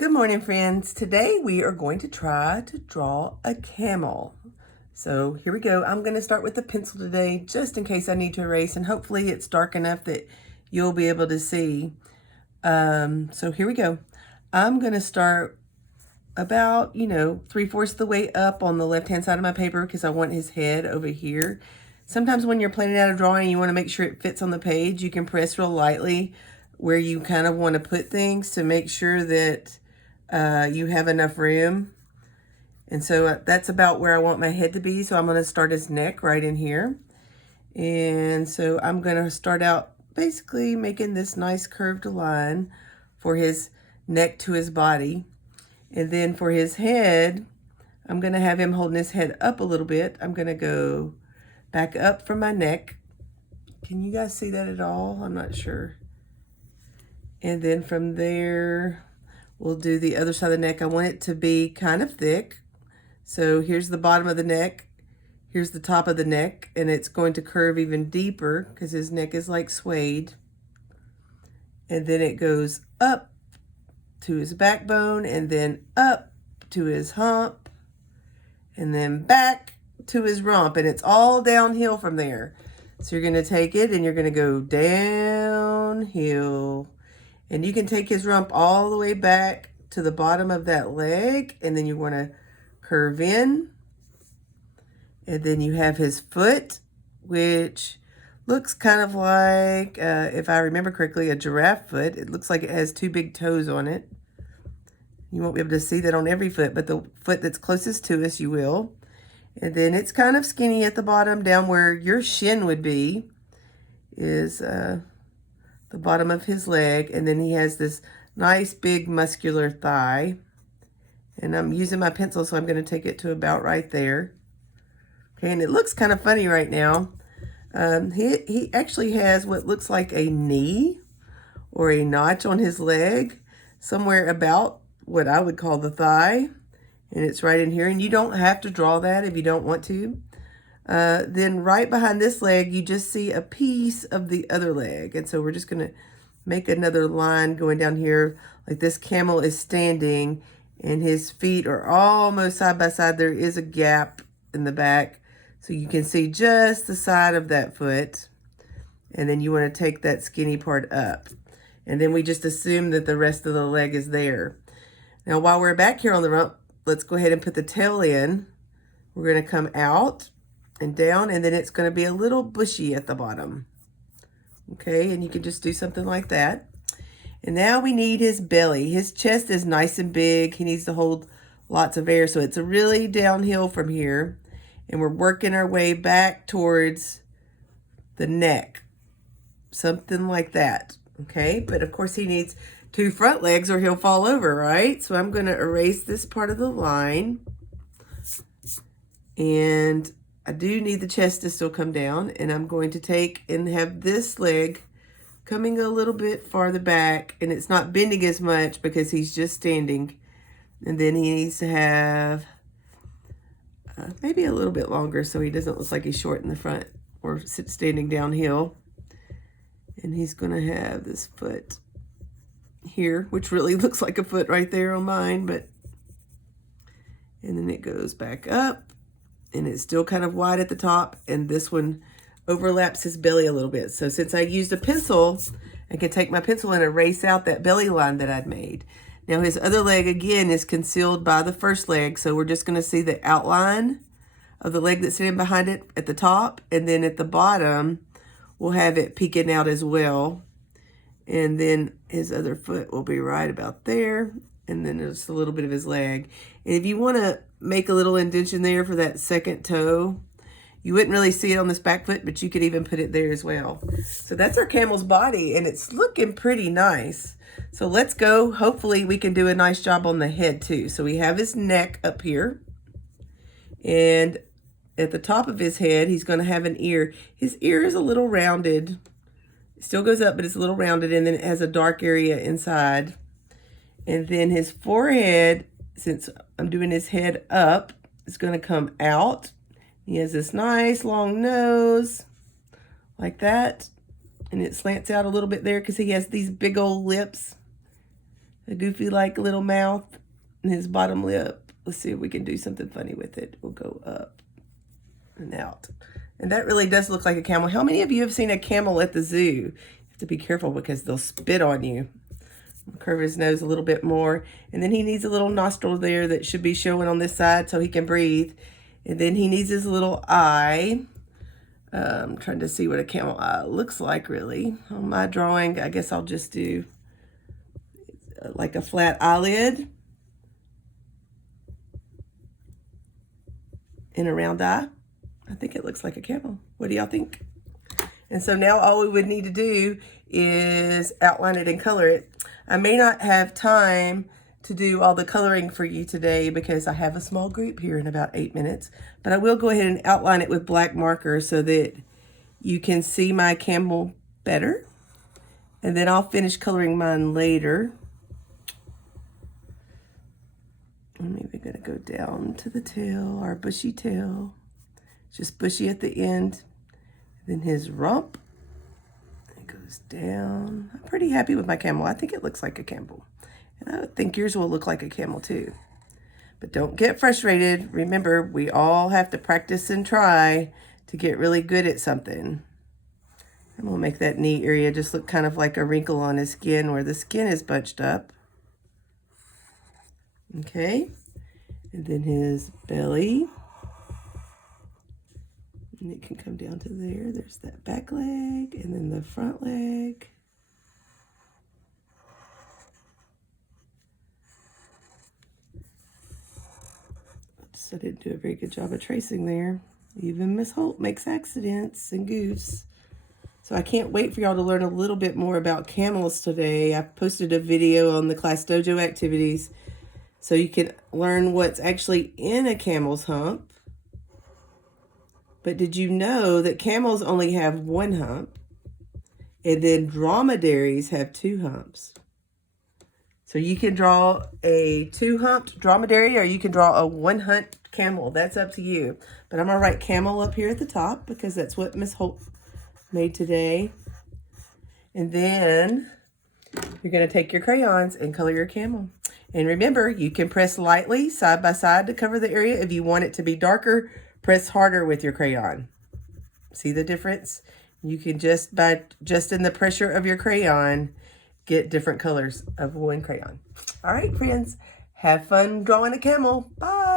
Good morning, friends. Today we are going to try to draw a camel. So here we go. I'm going to start with the pencil today, just in case I need to erase, and hopefully it's dark enough that you'll be able to see. So here we go. I'm going to start about, 3/4 of the way up on the left-hand side of my paper because I want his head over here. Sometimes when you're planning out a drawing and you want to make sure it fits on the page, you can press real lightly where you kind of want to put things to make sure that you have enough room. And so that's about where I want my head to be. So I'm going to start his neck right in here. And so I'm going to start out basically making this nice curved line for his neck to his body. And then for his head, I'm going to have him holding his head up a little bit. I'm going to go back up from my neck. Can you guys see that at all? I'm not sure. And then from there, we'll do the other side of the neck. I want it to be kind of thick. So here's the bottom of the neck. Here's the top of the neck. And it's going to curve even deeper because his neck is like suede. And then it goes up to his backbone and then up to his hump. And then back to his rump. And it's all downhill from there. So you're going to take it and you're going to go downhill. And you can take his rump all the way back to the bottom of that leg. And then you want to curve in. And then you have his foot, which looks kind of like, if I remember correctly, a giraffe foot. It looks like it has two big toes on it. You won't be able to see that on every foot, but the foot that's closest to us, you will. And then it's kind of skinny at the bottom, down where your shin would be, is the bottom of his leg. And then he has this nice big muscular thigh. And I'm using my pencil, so I'm going to take it to about right there. Okay, and it looks kind of funny right now. He actually has what looks like a knee or a notch on his leg, somewhere about what I would call the thigh. And it's right in here. And you don't have to draw that if you don't want to. Then right behind this leg, you just see a piece of the other leg. And so we're just going to make another line going down here. Like this camel is standing and his feet are almost side by side. There is a gap in the back. So you can see just the side of that foot. And then you want to take that skinny part up. And then we just assume that the rest of the leg is there. Now while we're back here on the rump, let's go ahead and put the tail in. We're going to come out and down, and then it's going to be a little bushy at the bottom. Okay, and you can just do something like that. And now we need his belly. His chest is nice and big. He needs to hold lots of air, so it's a really downhill from here. And we're working our way back towards the neck. Something like that. Okay, but of course he needs two front legs or he'll fall over, right? So I'm going to erase this part of the line. And I do need the chest to still come down. And I'm going to take and have this leg coming a little bit farther back. And it's not bending as much because he's just standing. And then he needs to have maybe a little bit longer so he doesn't look like he's short in the front or standing downhill. And he's going to have this foot here, which really looks like a foot right there on mine, but and then it goes back up and it's still kind of wide at the top, and this one overlaps his belly a little bit. So since I used a pencil, I can take my pencil and erase out that belly line that I'd made. Now his other leg again is concealed by the first leg, so we're just going to see the outline of the leg that's sitting behind it at the top, and then at the bottom we'll have it peeking out as well. And then his other foot will be right about there. And then there's a little bit of his leg. And if you want to make a little indentation there for that second toe, you wouldn't really see it on this back foot, but you could even put it there as well. So that's our camel's body, and it's looking pretty nice. So let's go. Hopefully we can do a nice job on the head too. So we have his neck up here. And at the top of his head, he's going to have an ear. His ear is a little rounded. It still goes up, but it's a little rounded, and then it has a dark area inside. And then his forehead, since I'm doing his head up, is going to come out. He has this nice long nose like that. And it slants out a little bit there because he has these big old lips. a goofy like little mouth and his bottom lip. Let's see if we can do something funny with it. We'll go up and out. And that really does look like a camel. How many of you have seen a camel at the zoo? You have to be careful because they'll spit on you. Curve his nose a little bit more. And then he needs a little nostril there that should be showing on this side so he can breathe. And then he needs his little eye. I'm trying to see what a camel eye looks like really. On my drawing, I guess I'll just do like a flat eyelid and a round eye. I think it looks like a camel. What do y'all think? And so now all we would need to do is outline it and color it. I may not have time to do all the coloring for you today because I have a small group here in about 8 minutes, but I will go ahead and outline it with black marker so that you can see my camel better. And then I'll finish coloring mine later. And maybe we're gonna go down to the tail, our bushy tail. Just bushy at the end. Then his rump, it goes down. I'm pretty happy with my camel. I think it looks like a camel. And I think yours will look like a camel too. But don't get frustrated. Remember, we all have to practice and try to get really good at something. I'm gonna make that knee area just look kind of like a wrinkle on his skin where the skin is bunched up. Okay, and then his belly. And it can come down to there. There's that back leg and then the front leg. Oops, I didn't do a very good job of tracing there. Even Miss Holt makes accidents and goofs. So I can't wait for y'all to learn a little bit more about camels today. I posted a video on the Class Dojo activities so you can learn what's actually in a camel's hump. But did you know that camels only have one hump? And then dromedaries have two humps. So you can draw a two-humped dromedary or you can draw a one-humped camel. That's up to you. But I'm going to write camel up here at the top because that's what Miss Holt made today. And then you're going to take your crayons and color your camel. And remember, you can press lightly side by side to cover the area. If you want it to be darker, press harder with your crayon. See the difference? You can just in the pressure of your crayon, get different colors of one crayon. All right, friends, have fun drawing a camel. Bye.